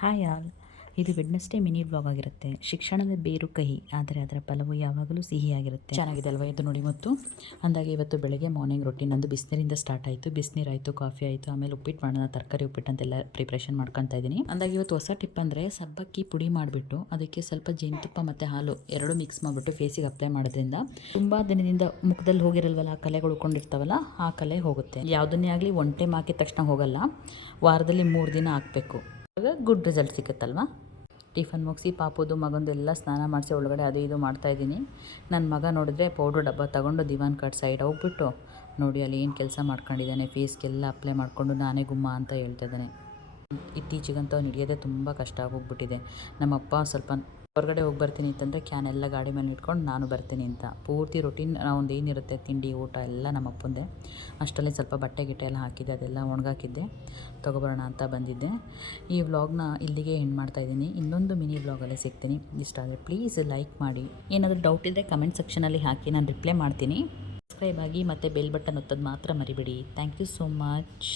Hi all. ಇದು Wednesday mini blog ಆಗಿರುತ್ತೆ. ಶಿಕ್ಷಣದ ಬೇರು ಕಹಿ, ಆದರೆ ಅದರ ಫಲವು ಯಾವಾಗಲೂ ಸಿಹಿಯಾಗಿರುತ್ತೆ. ಚೆನ್ನಾಗಿದೆ ಅಲ್ವಾ ಇದು ನೋಡಿ ಮತ್ತು? ಅಂದಾಗೆ ಇವತ್ತು ಬೆಳಗ್ಗೆ ಮಾರ್ನಿಂಗ್ ರೊಟ್ಟಿ ನಂದು ಬಿಸಿನೀರಿಂದ ಸ್ಟಾರ್ಟ್ ಆಯಿತು. ಬಿಸಿನೀರು ಆಯಿತು ಕಾಫಿ ಆಯಿತು, ಆಮೇಲೆ ಉಪ್ಪಿಟ್ಟು ಮಾಡೋಣ, ತರಕಾರಿ ಉಪ್ಪಿಟ್ಟು ಅಂತೆಲ್ಲ ಪ್ರಿಪ್ರೇಷನ್ ಮಾಡ್ಕೊತಾ ಇದ್ದೀನಿ. ಅಂದಾಗ ಇವತ್ತು ಹೊಸ ಟಿಪ್ ಅಂದರೆ ಸಬ್ಬಕ್ಕಿ ಪುಡಿ ಮಾಡಿಬಿಟ್ಟು, ಅದಕ್ಕೆ ಸ್ವಲ್ಪ ಜೇನುತುಪ್ಪ ಮತ್ತು ಹಾಲು ಎರಡು ಮಿಕ್ಸ್ ಮಾಡಿಬಿಟ್ಟು ಫೇಸಿಗೆ ಅಪ್ಲೈ ಮಾಡೋದ್ರಿಂದ ತುಂಬ ದಿನದಿಂದ ಮುಖದಲ್ಲಿ ಹೋಗಿರಲ್ವಲ್ಲ ಆ ಕಲೆಗಳು ಉಳ್ಕೊಂಡಿರ್ತಾವಲ್ಲ, ಆ ಕಲೆ ಹೋಗುತ್ತೆ. ಯಾವುದನ್ನೇ ಆಗಲಿ ಒನ್ ಟೈಮ್ ಹಾಕಿದ ತಕ್ಷಣ ಹೋಗಲ್ಲ. ವಾರದಲ್ಲಿ ಮೂರು ದಿನ ಹಾಕಬೇಕು. Good result ಸಿಗುತ್ತಲ್ವ? ಟಿಫನ್ ಮುಗಿಸಿ ಪಾಪದು ಮಗಂದು ಎಲ್ಲ ಸ್ನಾನ ಮಾಡಿಸಿ ಒಳಗಡೆ ಅದು ಇದು ಮಾಡ್ತಾಯಿದ್ದೀನಿ ನನ್ನ ಮಗ ನೋಡಿದ್ರೆ ಪೌಡ್ರ್ ಡಬ್ಬ ತಗೊಂಡು ದಿವಾನ್ ಕಟ್ ಸೈಡ್ ಹೋಗ್ಬಿಟ್ಟು, ನೋಡಿ ಅಲ್ಲಿ ಏನು ಕೆಲಸ ಮಾಡ್ಕೊಂಡಿದ್ದಾನೆ ಫೇಸ್ಗೆಲ್ಲ ಅಪ್ಲೈ ಮಾಡಿಕೊಂಡು ನಾನೇ ಗುಮ್ಮ ಅಂತ ಹೇಳ್ತಾ ಇದ್ದಾನೆ. ಇತ್ತೀಚೆಗಂತೂ ಅವ್ನು ಹಿಡಿಯೋದೇ ತುಂಬ ಕಷ್ಟ ಆಗೋಗ್ಬಿಟ್ಟಿದೆ ನಮ್ಮಪ್ಪ ಸ್ವಲ್ಪ ಹೊರಗಡೆ ಹೋಗಿ ಬರ್ತೀನಿ ಅಂತಂದರೆ ಕ್ಯಾನ್ ಎಲ್ಲ ಗಾಡಿ ಮೇಲೆ ಇಟ್ಕೊಂಡು ನಾನು ಬರ್ತೀನಿ ಅಂತ. ಪೂರ್ತಿ ರೊಟೀನ್ ಒಂದು ಏನಿರುತ್ತೆ, ತಿಂಡಿ, ಊಟ ಎಲ್ಲ ನಮ್ಮ ಅಪ್ಪಂದೆ. ಅಷ್ಟರಲ್ಲಿ ಸ್ವಲ್ಪ ಬಟ್ಟೆ ಗಿಟ್ಟೆ ಎಲ್ಲ ಹಾಕಿದ್ದೆ, ಅದೆಲ್ಲ ಒಣಗಾಕಿದ್ದೆ. ತೊಗೊಬರೋಣ ಅಂತ ಬಂದಿದ್ದೆ. ಈ ವ್ಲಾಗ್ನ ಇಲ್ಲಿಗೆ ಎಂಡ್ ಮಾಡ್ತಾ ಇದ್ದೀನಿ. ಇನ್ನೊಂದು ಮಿನಿ ವ್ಲಾಗಲ್ಲೇ ಸಿಗ್ತೀನಿ. ಇಷ್ಟ ಆದರೆ ಪ್ಲೀಸ್ ಲೈಕ್ ಮಾಡಿ. ಏನಾದರೂ ಡೌಟ್ ಇದ್ದರೆ ಕಮೆಂಟ್ ಸೆಕ್ಷನಲ್ಲಿ ಹಾಕಿ, ನಾನು ರಿಪ್ಲೈ ಮಾಡ್ತೀನಿ. ಸಬ್ಸ್ಕ್ರೈಬ್ ಆಗಿ ಮತ್ತು ಬೆಲ್ ಬಟನ್ ಒತ್ತೋದು ಮಾತ್ರ ಮರಿಬೇಡಿ. Thank you so much